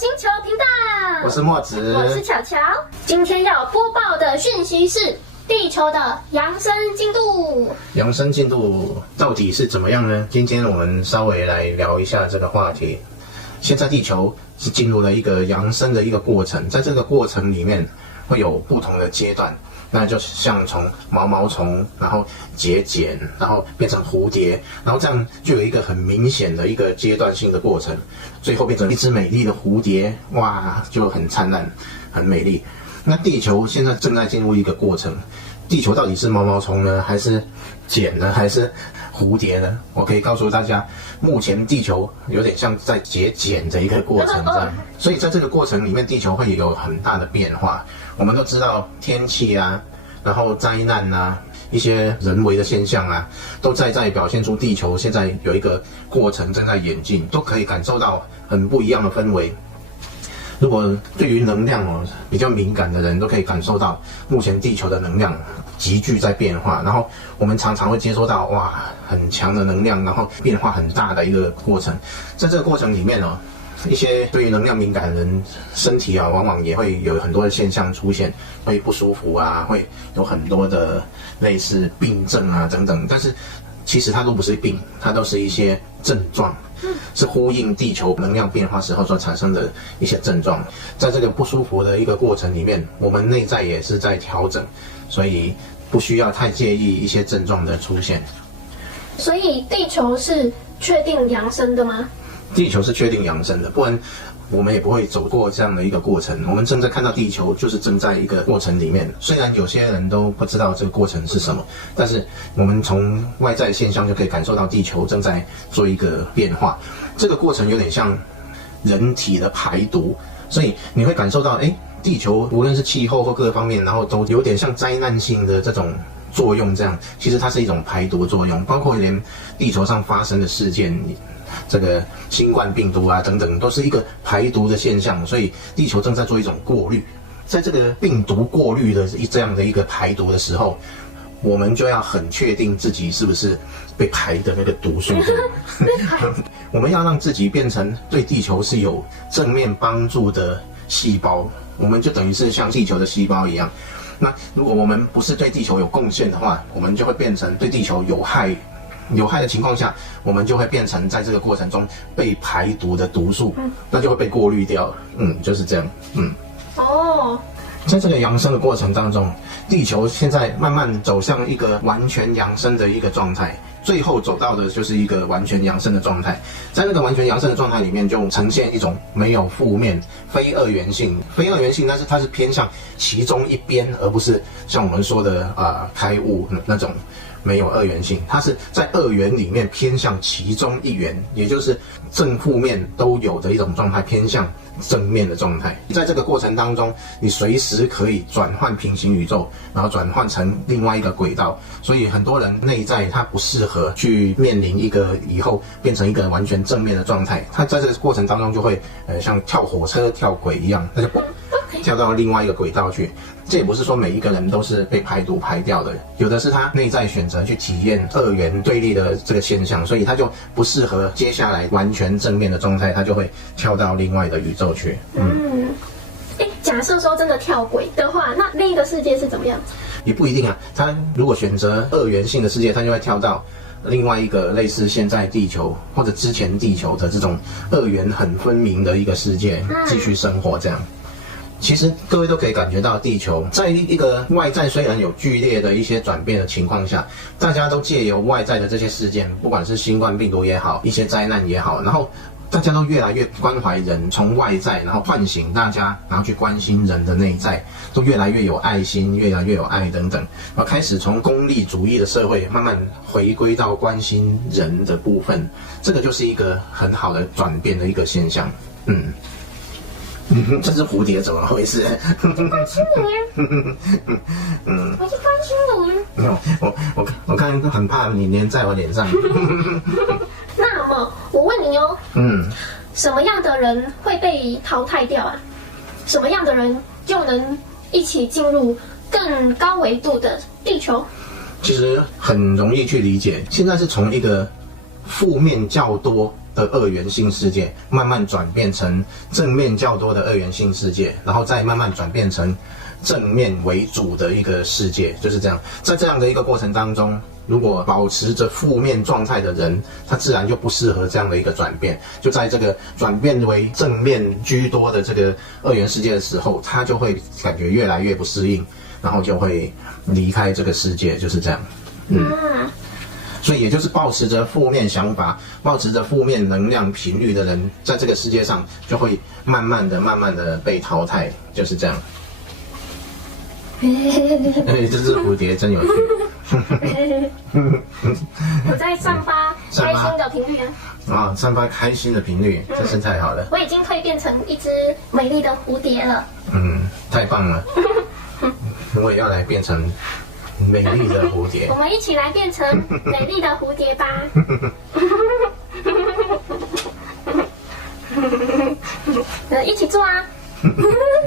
星球频道，我是墨子，我是巧巧。今天要播报的讯息是地球的扬升进度。扬升进度到底是怎么样呢？今天我们稍微来聊一下这个话题。现在地球是进入了一个扬升的一个过程，在这个过程里面会有不同的阶段。那就像从毛毛虫，然后节茧，然后变成蝴蝶，然后这样就有一个很明显的一个阶段性的过程，最后变成一只美丽的蝴蝶，哇，就很灿烂，很美丽。那地球现在正在进入一个过程，地球到底是毛毛虫呢，还是茧呢，还是蝴蝶呢？我可以告诉大家，目前地球有点像在结茧的一个过程这样，所以在这个过程里面，地球会有很大的变化。我们都知道天气啊，然后灾难啊，一些人为的现象啊，都在表现出地球现在有一个过程正在演进，都可以感受到很不一样的氛围。如果对于能量比较敏感的人，都可以感受到目前地球的能量急剧在变化，然后我们常常会接收到哇很强的能量，然后变化很大的一个过程。在这个过程里面一些对于能量敏感的人，身体往往也会有很多的现象出现，会不舒服啊，会有很多的类似病症啊等等。但是其实它都不是病，它都是一些症状，是呼应地球能量变化时候所产生的一些症状。在这个不舒服的一个过程里面，我们内在也是在调整，所以不需要太介意一些症状的出现。所以地球是确定扬升的吗？地球是确定扬升的，不然我们也不会走过这样的一个过程。我们正在看到地球就是正在一个过程里面，虽然有些人都不知道这个过程是什么，但是我们从外在现象就可以感受到地球正在做一个变化。这个过程有点像人体的排毒，所以你会感受到地球无论是气候或各个方面，然后都有点像灾难性的这种作用，这样其实它是一种排毒作用，包括连地球上发生的事件，这个新冠病毒啊等等，都是一个排毒的现象，所以地球正在做一种过滤。在这个病毒过滤的这样的一个排毒的时候，我们就要很确定自己是不是被排的那个毒素。我们要让自己变成对地球是有正面帮助的细胞，我们就等于是像地球的细胞一样。那如果我们不是对地球有贡献的话，我们就会变成对地球有害的情况下，我们就会变成在这个过程中被排毒的毒素，那就会被过滤掉。就是这样。在这个扬升的过程当中，地球现在慢慢走向一个完全扬升的一个状态，最后走到的就是一个完全扬升的状态。在那个完全扬升的状态里面，就呈现一种没有负面、非二元性。非二元性，但是它是偏向其中一边，而不是像我们说的开悟那种没有二元性。它是在二元里面偏向其中一元，也就是正负面都有的一种状态，偏向正面的状态。在这个过程当中，你随时可以转换平行宇宙，然后转换成另外一个轨道。所以很多人内在他不适合去面临一个以后变成一个完全正面的状态，他在这个过程当中就会像跳火车跳轨一样，他就跳到另外一个轨道去。这也不是说每一个人都是被排毒排掉的，有的是他内在选择去体验二元对立的这个现象，所以他就不适合接下来完全正面的状态，他就会跳到另外的宇宙去。假设说真的跳轨的话，那另一个世界是怎么样？也不一定啊，他如果选择二元性的世界，他就会跳到另外一个类似现在地球或者之前地球的这种二元很分明的一个世界继续生活这样。其实各位都可以感觉到，地球在一个外在虽然有剧烈的一些转变的情况下，大家都借由外在的这些事件，不管是新冠病毒也好，一些灾难也好，然后大家都越来越关怀人，从外在然后唤醒大家，然后去关心人的内在，都越来越有爱心，越来越有爱等等，然后开始从功利主义的社会慢慢回归到关心人的部分，这个就是一个很好的转变的一个现象。这只蝴蝶怎么回事？关心你我是关心你我看很怕你粘在我脸上。那么我问你什么样的人会被淘汰掉啊？什么样的人就能一起进入更高维度的地球？其实很容易去理解，现在是从一个负面较多的二元性世界，慢慢转变成正面较多的二元性世界，然后再慢慢转变成正面为主的一个世界，就是这样。在这样的一个过程当中，如果保持着负面状态的人，他自然就不适合这样的一个转变。就在这个转变为正面居多的这个二元世界的时候，他就会感觉越来越不适应，然后就会离开这个世界，就是这样。所以也就是抱持着负面想法、抱持着负面能量频率的人，在这个世界上就会慢慢的被淘汰，就是这样。这只蝴蝶真有趣。我在散发开心的频率啊！散发开心的频率，真是太好了。我已经蜕变成一只美丽的蝴蝶了。太棒了。我也要来变成美丽的蝴蝶。我们一起来变成美丽的蝴蝶吧。一起做啊！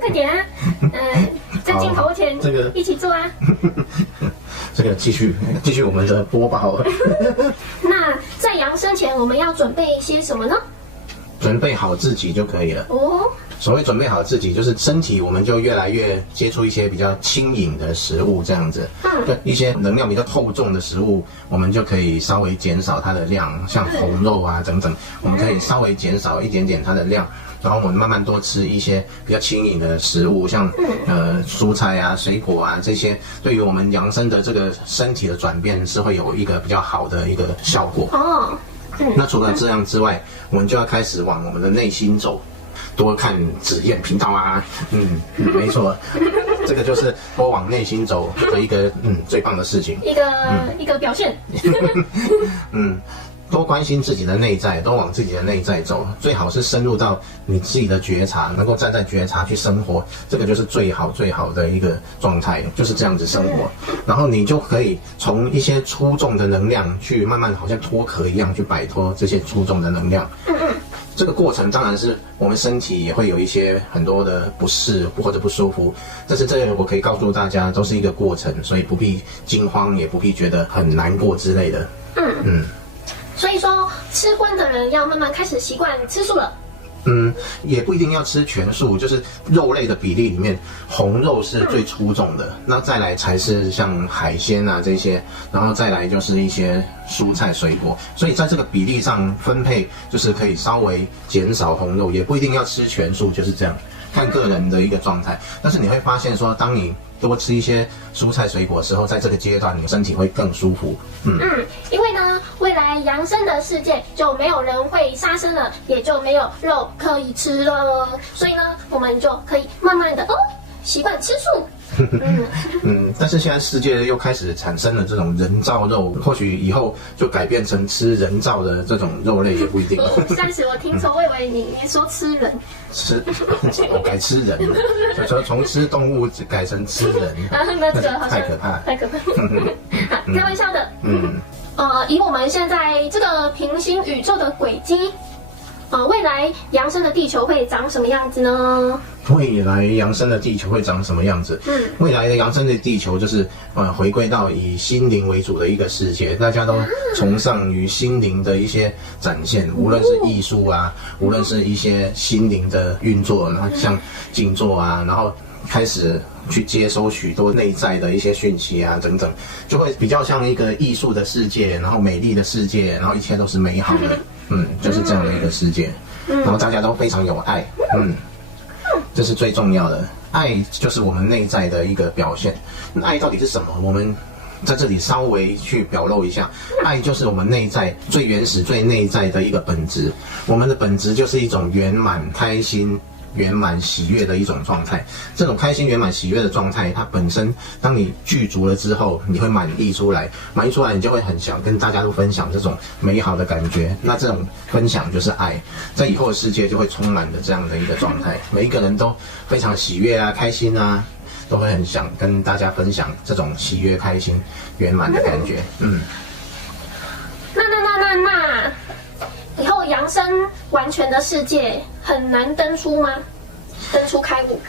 快点啊！在镜头前这个一起做啊！这个继续我们的播报。那在扬升前，我们要准备一些什么呢？准备好自己就可以了。所谓准备好自己，就是身体我们就越来越接触一些比较轻盈的食物，这样子。对，一些能量比较厚重的食物，我们就可以稍微减少它的量，像红肉啊等等，我们可以稍微减少一点点它的量。然后我们慢慢多吃一些比较轻盈的食物，像蔬菜啊、水果啊这些，对于我们扬升的这个身体的转变是会有一个比较好的一个效果。那除了这样之外，我们就要开始往我们的内心走，多看紫燕频道啊。没错，这个就是多往内心走的一个最棒的事情，一个表现。多关心自己的内在，多往自己的内在走，最好是深入到你自己的觉察，能够站在觉察去生活，这个就是最好的一个状态，就是这样子生活。然后你就可以从一些粗重的能量去慢慢好像脱壳一样去摆脱这些粗重的能量。这个过程当然是我们身体也会有一些很多的不适或者不舒服，但是这个我可以告诉大家都是一个过程，所以不必惊慌，也不必觉得很难过之类的。所以说，吃荤的人要慢慢开始习惯吃素了。也不一定要吃全素，就是肉类的比例里面，红肉是最出众的，那再来才是像海鲜啊这些，然后再来就是一些蔬菜水果，所以在这个比例上分配，就是可以稍微减少红肉，也不一定要吃全素，就是这样，看个人的一个状态。但是你会发现说，当你多吃一些蔬菜水果的时候，在这个阶段你的身体会更舒服。因为呢，未来扬升的世界就没有人会杀生了，也就没有肉可以吃了，所以呢，我们就可以慢慢的习惯吃素。但是现在世界又开始产生了这种人造肉，或许以后就改变成吃人造的这种肉类也不一定。暂时我听错，我以为你说吃人，我改吃人，所以从吃动物改成吃人，那这个好像太可怕，太可怕。开玩笑的。以我们现在这个平行宇宙的轨迹，未来扬升的地球会长什么样子呢？未来扬升的地球会长什么样子？未来的扬升的地球就是回归到以心灵为主的一个世界，大家都崇尚于心灵的一些展现，无论是艺术啊，无论是一些心灵的运作，然后像静坐啊，然后开始去接收许多内在的一些讯息啊等等，就会比较像一个艺术的世界，然后美丽的世界，然后一切都是美好的，就是这样的一个世界，然后大家都非常有爱，这是最重要的。爱就是我们内在的一个表现。爱到底是什么？我们在这里稍微去表露一下，爱就是我们内在最原始、最内在的一个本质。我们的本质就是一种圆满、开心、圆满喜悦的一种状态。这种开心圆满喜悦的状态，它本身当你具足了之后，你会满溢出来，满溢出来你就会很想跟大家都分享这种美好的感觉。那这种分享就是爱，在以后的世界就会充满的这样的一个状态，每一个人都非常喜悦啊、开心啊，都会很想跟大家分享这种喜悦、开心、圆满的感觉。那以后扬升完全的世界很难登出吗？登出开悟？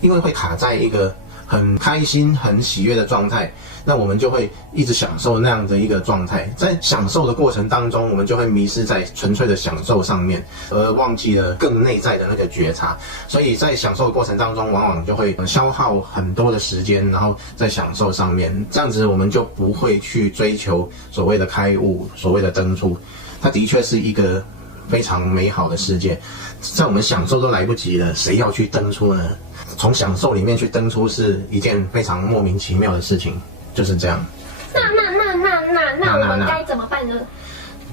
因为会卡在一个很开心、很喜悦的状态，那我们就会一直享受那样的一个状态。在享受的过程当中，我们就会迷失在纯粹的享受上面，而忘记了更内在的那个觉察。所以在享受的过程当中，往往就会消耗很多的时间，然后在享受上面，这样子我们就不会去追求所谓的开悟、所谓的登出。它的确是一个非常美好的世界，在我们享受都来不及了，谁要去登出呢？从享受里面去登出是一件非常莫名其妙的事情，就是这样。那我们该怎么办呢？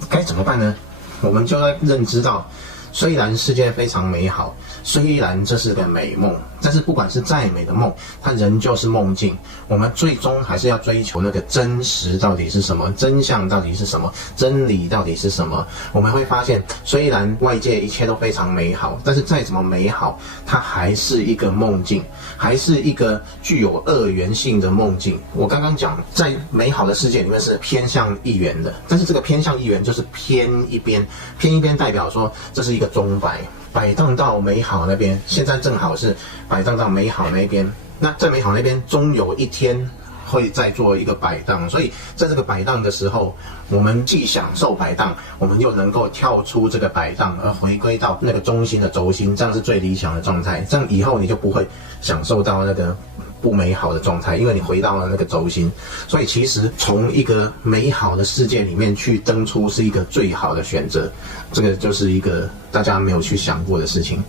该怎么办呢？我们就要认知到，虽然世界非常美好，虽然这是个美梦，但是不管是再美的梦，它仍旧是梦境。我们最终还是要追求那个真实到底是什么，真相到底是什么，真理到底是什么。我们会发现，虽然外界一切都非常美好，但是再怎么美好，它还是一个梦境，还是一个具有二元性的梦境。我刚刚讲，在美好的世界里面是偏向一元的，但是这个偏向一元就是偏一边，偏一边代表说这是一个钟摆。摆荡到美好那边，现在正好是摆荡到美好那边。那在美好那边，终有一天会再做一个摆荡。所以在这个摆荡的时候，我们既享受摆荡，我们又能够跳出这个摆荡，而回归到那个中心的轴心，这样是最理想的状态。这样以后你就不会享受到那个不美好的状态，因为你回到了那个轴心。所以其实从一个美好的世界里面去登出是一个最好的选择。这个就是一个大家没有去想过的事情。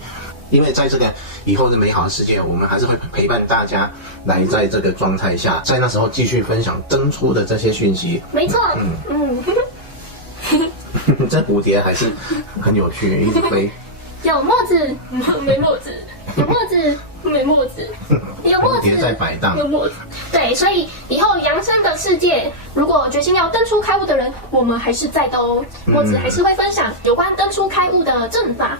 因为在这个以后的美好的世界，我们还是会陪伴大家来在这个状态下，在那时候继续分享登出的这些讯息。没错，这蝴蝶还是很有趣，一直飞。有墨子没墨子，有墨子没墨子，有墨子蝴蝶在摆荡，有墨子。对，所以以后扬升的世界，如果决心要登出开悟的人，我们还是在的哦。墨子还是会分享有关登出开悟的正法。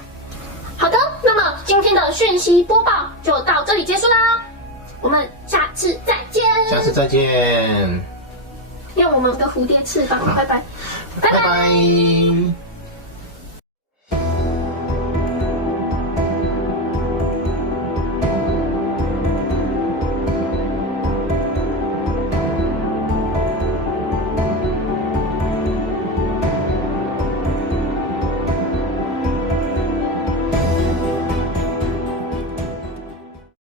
好的，那么今天的讯息播报就到这里结束啦，我们下次再见。下次再见。用我们的蝴蝶翅膀，拜拜，拜拜。